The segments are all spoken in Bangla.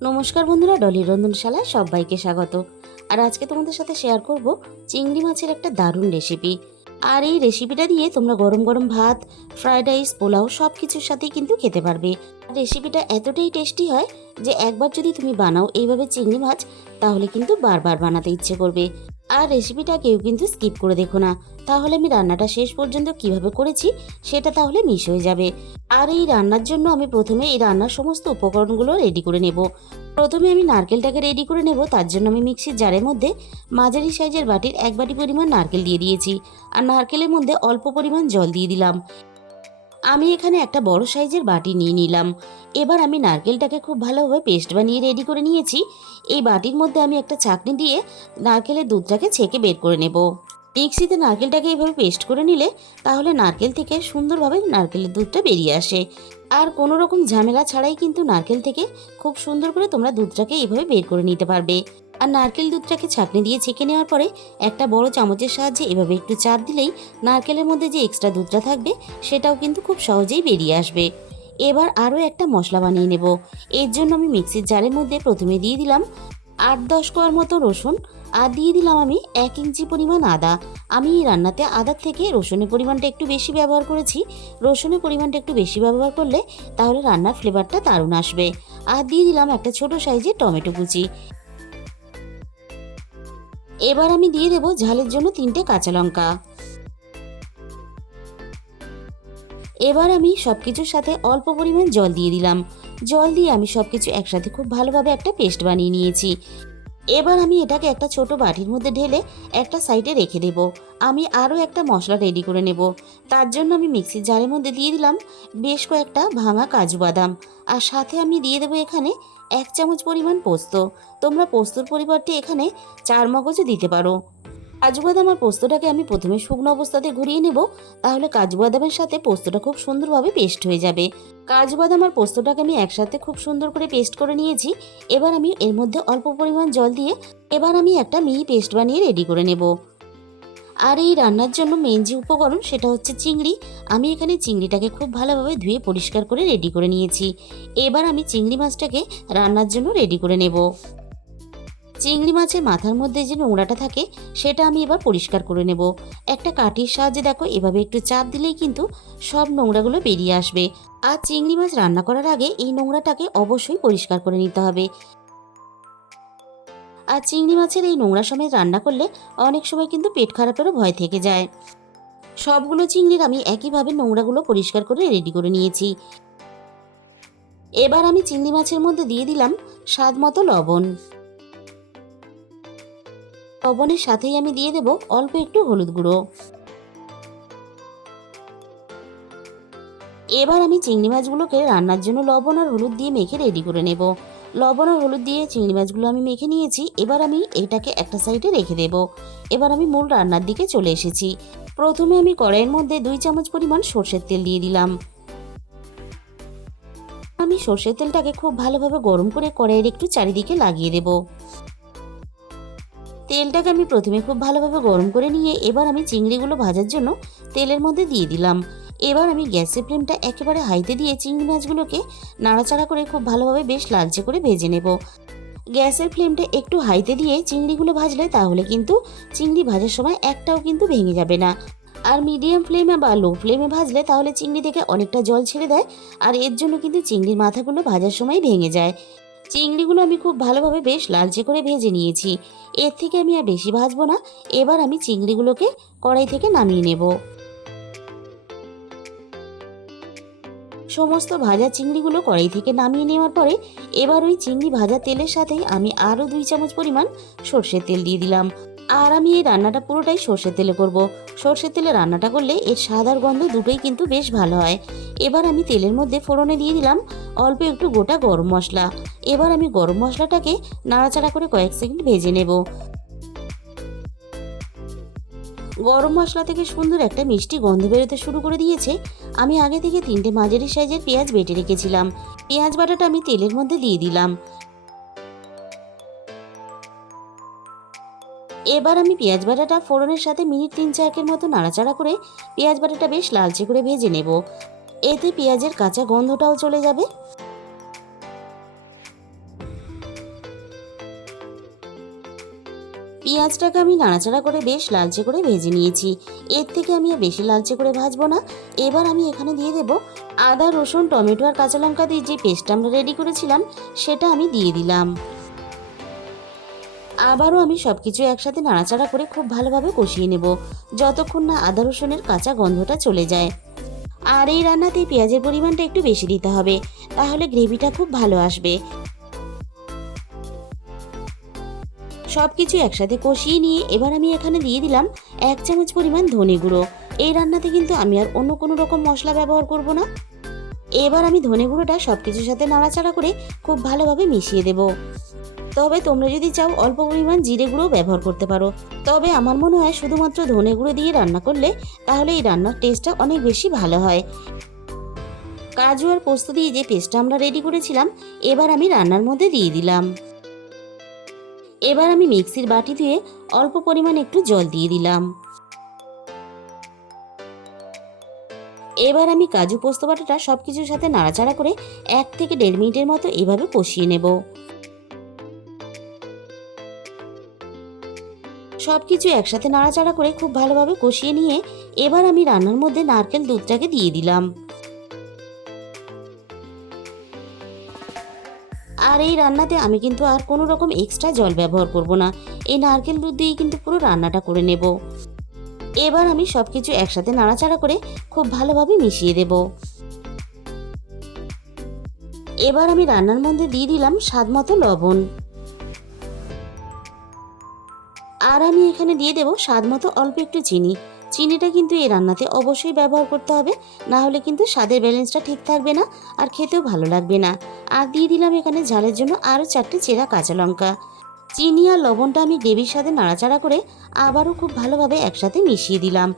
নমস্কার বন্ধুরা, dolirrondhanshala সবাইকে স্বাগত। আর আজকে তোমাদের সাথে শেয়ার করব চিংড়ি মাছের একটা দারুণ রেসিপি। আর এই রেসিপিটা দিয়ে তোমরা গরম গরম ভাত, ফ্রাইড রাইস, পোলাও সব কিছুর সাথেই কিন্তু খেতে পারবে। রেসিপিটা এতটাই টেস্টি হয় যে একবার যদি তুমি বানাও এইভাবে চিংড়ি মাছ, তাহলে কিন্তু বারবার বানাতে ইচ্ছে করবে। আর রেসিপিটা কেউ কিন্তু স্কিপ করে দেখো না, তাহলে আমি রান্নাটা শেষ পর্যন্ত কিভাবে করেছি সেটা তাহলে মিস হয়ে যাবে। আর এই রান্নার জন্য আমি প্রথমে এই রান্নার সমস্ত উপকরণগুলো রেডি করে নেব। প্রথমে আমি নারকেলটাকে রেডি করে নেব। তার জন্য আমি মিক্সির জারের মধ্যে মাঝারি সাইজের বাটির 1 বাটি পরিমাণ নারকেল দিয়ে দিয়েছি। আর নারকেলের মধ্যে অল্প পরিমাণ জল দিয়ে দিলাম। আমি এখানে একটা বড় সাইজের বাটি নিয়ে নিলাম। এবার আমি নারকেলটাকে খুব ভালোভাবে পেস্ট বানিয়ে রেডি করে নিয়েছি। এই বাটির মধ্যে আমি একটা ছাঁকনি দিয়ে নারকেলের দুধটাকে ছেঁকে বের করে নেব। মিক্সিতে নারকেলটাকে এইভাবে পেস্ট করে নিলে তাহলে নারকেল থেকে সুন্দরভাবে নারকেলের দুধটা বেরিয়ে আসে। আর কোনো রকম ঝামেলা ছাড়াই কিন্তু নারকেল থেকে খুব সুন্দর করে তোমরা দুধটাকে এইভাবে বের করে নিতে পারবে। আর নারকেল দুধটাকে ছাঁকনি দিয়ে ছেঁকে নেওয়ার পরে একটা বড় চামচের সাহায্যে এভাবে একটু চাপ দিলেই নারকেলের মধ্যে যে এক্সট্রা দুধটা থাকবে সেটাও কিন্তু খুব সহজেই বেরিয়ে আসবে। এবার আরও একটা মশলা বানিয়ে নেব। এর জন্য আমি মিক্সির জারের মধ্যে প্রথমে দিয়ে দিলাম 8-10 কোয়ার মতো রসুন। আর দিয়ে দিলাম আমি 1 ইঞ্চি পরিমাণ আদা। আমি এই রান্নাতে আদার থেকে রসুনের পরিমাণটা একটু বেশি ব্যবহার করেছি। রসুনের পরিমাণটা একটু বেশি ব্যবহার করলে তাহলে রান্নার ফ্লেভারটা দারুণ আসবে। আর দিয়ে দিলাম একটা ছোট সাইজের টমেটো কুচি। এবার আমি দিয়ে দেব ঝালের জন্য 3টে কাঁচা লঙ্কা। এবার আমি সবকিছুর সাথে অল্প পরিমাণ জল দিয়ে দিলাম। জল দিয়ে আমি সবকিছু একসাথে খুব ভালোভাবে একটা পেস্ট বানিয়ে নিয়েছি। এবার আমি এটাকে একটা ছোট বাটির মধ্যে ঢেলে একটা সাইডে রেখে দেব। আমি আরও একটা মশলা রেডি করে নেব। তার জন্য আমি মিক্সির জারের মধ্যে দিয়ে দিলাম বেশ কয়েকটা ভাঙা কাজু বাদাম। আর সাথে আমি দিয়ে দেবো এখানে 1 চামচ পরিমাণ পোস্ত। তোমরা পোস্তর পরিবর্তে এখানে 4 মগজও দিতে পারো। কাজু বাদাম আর পোস্তটাকে আমি প্রথমে শুকনো অবস্থাতে ঘুরিয়ে নেব, তাহলে কাজু বাদামের সাথে পোস্তটা খুব সুন্দরভাবে পেস্ট হয়ে যাবে। কাজু বাদাম আর পোস্তটাকে আমি একসাথে খুব সুন্দর করে পেস্ট করে নিয়েছি। এবার আমি এর মধ্যে অল্প পরিমাণ জল দিয়ে এবার আমি একটা মিহি পেস্ট বানিয়ে রেডি করে নেব। আর এই রান্নার জন্য মেন যে উপকরণ সেটা হচ্ছে চিংড়ি। আমি এখানে চিংড়িটাকে খুব ভালোভাবে ধুয়ে পরিষ্কার করে রেডি করে নিয়েছি। এবার আমি চিংড়ি মাছটাকে রান্নার জন্য রেডি করে নেব। চিংড়ি মাছের মাথার মধ্যে যে নোংরাটা থাকে সেটা আমি এবার পরিষ্কার করে নেব। একটা কাঠির সাহায্যে দেখো এভাবে একটু চাপ দিলেই কিন্তু সব নোংরাগুলো বেরিয়ে আসবে। আর চিংড়ি মাছ রান্না করার আগে এই নোংরাটাকে অবশ্যই পরিষ্কার করে নিতে হবে। আর চিংড়ি মাছের এই নোংরা সমেত রান্না করলে অনেক সময় কিন্তু পেট খারাপেরও ভয় থেকে যায়। সবগুলো চিংড়ির আমি একইভাবে নোংরাগুলো পরিষ্কার করে রেডি করে নিয়েছি। এবার আমি চিংড়ি মাছের মধ্যে দিয়ে দিলাম স্বাদ মতো লবণ। লবণের সাথেই আমি দিয়ে দেব অল্প একটু হলুদ গুঁড়ো। এবার আমি চিংড়ি মাছগুলোকে রান্নার জন্য লবণ আর হলুদ দিয়ে মেখে রেডি করে নেব। লবণ আর হলুদ দিয়ে চিংড়ি মাছগুলো আমি মেখে নিয়েছি। এবার আমি এটাকে একটা সাইডে রেখে দেব। এবার আমি মূল রান্নার দিকে চলে এসেছি। প্রথমে আমি কড়াইয়ের মধ্যে 2 চামচ পরিমাণ সর্ষের তেল দিয়ে দিলাম। আমি সর্ষের তেলটাকে খুব ভালোভাবে গরম করে কড়াইয়ের একটু চারিদিকে লাগিয়ে দেব। তেলটাকে আমি প্রথমে খুব ভালোভাবে গরম করে নিয়ে এবার আমি চিংড়িগুলো ভাজার জন্য তেলের মধ্যে দিয়ে দিলাম। এবার আমি গ্যাসের ফ্লেমটা একেবারে হাইতে দিয়ে চিংড়ি মাছগুলোকে নাড়াচাড়া করে খুব ভালোভাবে বেশ লালচে করে ভেজে নেব। গ্যাসের ফ্লেমটা একটু হাইতে দিয়ে চিংড়িগুলো ভাজলে তাহলে কিন্তু চিংড়ি ভাজার সময় একটাও কিন্তু ভেঙে যাবে না। আর মিডিয়াম ফ্লেমে বা লো ফ্লেমে ভাজলে তাহলে চিংড়ি থেকে অনেকটা জল ছেড়ে দেয়। আর এর জন্য কিন্তু চিংড়ির মাথাগুলো ভাজার সময় ভেঙে যায়। চিংড়িগুলো আমি খুব ভালোভাবে বেশ লালচে করে ভেজে নিয়েছি। এর থেকে আমি আর বেশি ভাজবো না। এবার আমি চিংড়িগুলোকে কড়াই থেকে নামিয়ে নেব। সমস্ত ভাজা চিংড়িগুলো কড়াই থেকে নামিয়ে নেওয়ার পরে এবার ওই চিংড়ি ভাজা তেলের সাথেই আমি আরও 2 চামচ পরিমাণ সর্ষের তেল দিয়ে দিলাম। আর আমি এই রান্নাটা পুরোটাই সর্ষের তেলে করব। সর্ষের তেলে রান্নাটা করলে এর স্বাদ আর গন্ধ দুটোই কিন্তু বেশ ভালো হয়। এবার আমি তেলের মধ্যে ফোড়নে দিয়ে দিলাম অল্প একটু গোটা গরম মশলা। এবার আমি গরম মশলাটাকে নাড়াচাড়া করে কয়েক সেকেন্ড ভেজে নেব। গরম মশলা থেকে সুন্দর একটা মিষ্টি গন্ধ বেরোতে শুরু করে দিয়েছে। আমি আগে থেকে 3টে মাঝারি সাইজের পেঁয়াজ বেটে রেখেছিলাম। পেঁয়াজ বাটাটা আমি তেলের মধ্যে দিয়ে দিলাম। এবার আমি পেঁয়াজ বাটাটা ফোড়নের সাথে মিনিট 3-4 মতো নাড়াচাড়া করে পেঁয়াজ বাটাটা বেশ লালচে করে ভেজে নেব। এতে পেঁয়াজের কাঁচা গন্ধটাও চলে যাবে। পেঁয়াজটাকে আমি নাড়াচাড়া করে বেশ লালচে করে ভেজে নিয়েছি। এর থেকে আমি আর বেশি লালচে করে ভাজবো না। এবার আমি এখানে দিয়ে দেব আদা, রসুন, টমেটো আর কাঁচা লঙ্কা দিয়ে যে পেস্টটা আমরা রেডি করেছিলাম সেটা আমি দিয়ে দিলাম। আবারও আমি সব কিছু একসাথে নাড়াচাড়া করে খুব ভালোভাবে কষিয়ে নেব, যতক্ষণ না আদা রসুনের কাঁচা গন্ধটা চলে যায়। আর এই রান্নাতে পেঁয়াজের পরিমাণটা একটু বেশি দিতে হবে, তাহলে গ্রেভিটা খুব ভালো আসবে। সব কিছু একসাথে কষিয়ে নিয়ে এবার আমি এখানে দিয়ে দিলাম 1 চামচ পরিমাণ ধনে গুঁড়ো। এই রান্নাতে কিন্তু আমি আর অন্য কোনো রকম মশলা ব্যবহার করব না। এবার আমি ধনে গুঁড়োটা সব কিছুর সাথে নাড়াচাড়া করে খুব ভালোভাবে মিশিয়ে দেব। তবে তোমরা যদি চাও অল্প পরিমাণ জিরে গুঁড়ো ব্যবহার করতে পারো, তবে আমার মনে হয় শুধুমাত্র ধনে গুঁড়ো দিয়ে রান্না করলে তাহলে এই রান্নার টেস্টটা অনেক বেশি ভালো হয়। কাজু আর পোস্ত দিয়ে যে পেস্টটা আমরা রেডি করেছিলাম এবার আমি রান্নার মধ্যে দিয়ে দিলাম। এবার আমি মিক্সির বাটি ধুয়ে অল্প পরিমাণ একটু জল দিয়ে দিলাম। এবার আমি কাজু পোস্ত বাটাটা সব কিছুর সাথে নাড়াচাড়া করে 1 থেকে 1.5 মিনিটের মতো এভাবে কষিয়ে নেব। সব কিছু একসাথে নাড়াচাড়া করে খুব ভালোভাবে কষিয়ে নিয়ে এবার আমি রান্নার মধ্যে নারকেল দুধটাকে দিয়ে দিলাম। আর এই রান্নাতে আমি কিন্তু আর কোনো রকম এক্সট্রা জল ব্যবহার করব না, এই নারকেল দুধ দিয়েই কিন্তু পুরো রান্নাটা করে নেব। এবার আমি সব কিছু একসাথে নাড়াচাড়া করে খুব ভালোভাবে মিশিয়ে দেব। এবার আমি রান্নার মধ্যে দিয়ে দিলাম স্বাদমতো লবণ। আর আমি এখানে দিয়ে দেব স্বাদমতো অল্প একটু চিনি। চিনিটা কিন্তু এই রান্নাতে অবশ্যই ব্যবহার করতে হবে, না হলে কিন্তু স্বাদের ব্যালেন্সটা ঠিক থাকবে না আর খেতেও ভালো লাগবে না। আর দিয়ে দিলাম এখানে ঝালের জন্য আরও 4টে চেরা কাঁচা লঙ্কা। চিনি আর লবণটা আমি গ্রেভির সাথে নাড়াচাড়া করে আবারও খুব ভালোভাবে একসাথে মিশিয়ে দিলাম।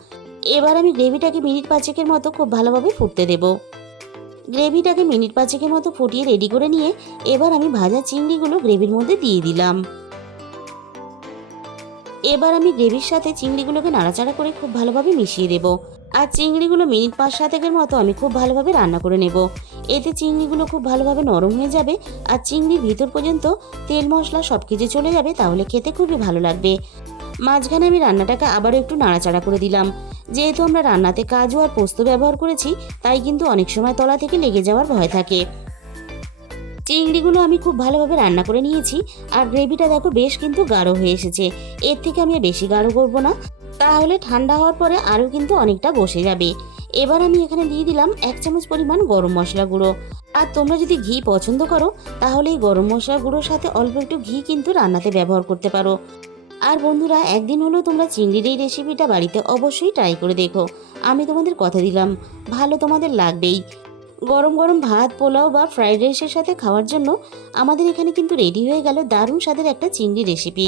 এবার আমি গ্রেভিটাকে মিনিট 5 মতো খুব ভালোভাবে ফুটতে দেব। গ্রেভিটাকে মিনিট 5 মতো ফুটিয়ে রেডি করে নিয়ে এবার আমি ভাজা চিংড়িগুলো গ্রেভির মধ্যে দিয়ে দিলাম। এবার আমি গ্রেভির সাথে চিংড়িগুলোকে নাড়াচাড়া করে খুব ভালোভাবে মিশিয়ে দেব। আর চিংড়িগুলো মিনিট 5-7 মতো আমি খুব ভালোভাবে রান্না করে নেব। এতে চিংড়িগুলো খুব ভালোভাবে নরম হয়ে যাবে আর চিংড়ির ভিতর পর্যন্ত তেল মশলা সব কিছু চলে যাবে, তাহলে খেতে খুবই ভালো লাগবে। মাঝখানে আমি রান্নাটাকে আবারও একটু নাড়াচাড়া করে দিলাম। যেহেতু আমরা রান্নাতে কাজু আর পোস্ত ব্যবহার করেছি, তাই কিন্তু অনেক সময় তলা থেকে লেগে যাওয়ার ভয় থাকে। চিংড়িগুলো আমি খুব ভালোভাবে রান্না করে নিয়েছি আর গ্রেভিটা দেখো বেশ কিন্তু গাঢ় হয়ে এসেছে। এর থেকে আমি বেশি গাঢ় করব না, তাহলে ঠান্ডা হওয়ার পরে আরও কিন্তু অনেকটা বসে যাবে। এবার আমি এখানে দিয়ে দিলাম 1 চামচ পরিমাণ গরম মশলা গুঁড়ো। আর তোমরা যদি ঘি পছন্দ করো তাহলে এই গরম মশলা গুঁড়োর সাথে অল্প একটু ঘি কিন্তু রান্নাতে ব্যবহার করতে পারো। আর বন্ধুরা, একদিন হলেও তোমরা চিংড়ির এই রেসিপিটা বাড়িতে অবশ্যই ট্রাই করে দেখো। আমি তোমাদের কথা দিলাম ভালো তোমাদের লাগবেই। গরম গরম ভাত, পোলাও বা ফ্রাইড রাইসের সাথে খাওয়ার জন্য আমাদের এখানে কিন্তু রেডি হয়ে গেল দারুণ স্বাদের একটা চিংড়ি রেসিপি।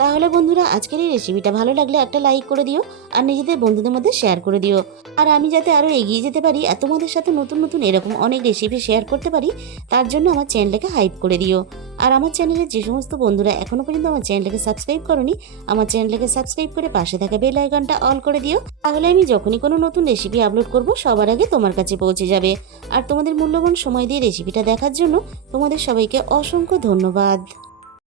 তাহলে বন্ধুরা, আজকের এই রেসিপিটা ভালো লাগলে একটা লাইক করে দিও আর নিজেদের বন্ধুদের মধ্যে শেয়ার করে দিও। আর আমি যাতে আরও এগিয়ে যেতে পারি আর তোমাদের সাথে নতুন নতুন এরকম অনেক রেসিপি শেয়ার করতে পারি, তার জন্য আমার চ্যানেলটাকে হাইপ করে দিও। আর আমার চ্যানেলের যে সমস্ত বন্ধুরা এখনও পর্যন্ত আমার চ্যানেলটাকে সাবস্ক্রাইব করোনি, আমার চ্যানেলটাকে সাবস্ক্রাইব করে পাশে থাকা বেল আইকনটা অল করে দিও। তাহলে আমি যখনই কোনো নতুন রেসিপি আপলোড করব সবার আগে তোমার কাছে পৌঁছে যাবে। আর তোমাদের মূল্যবান সময় দিয়ে রেসিপিটা দেখার জন্য তোমাদের সবাইকে অসংখ্য ধন্যবাদ।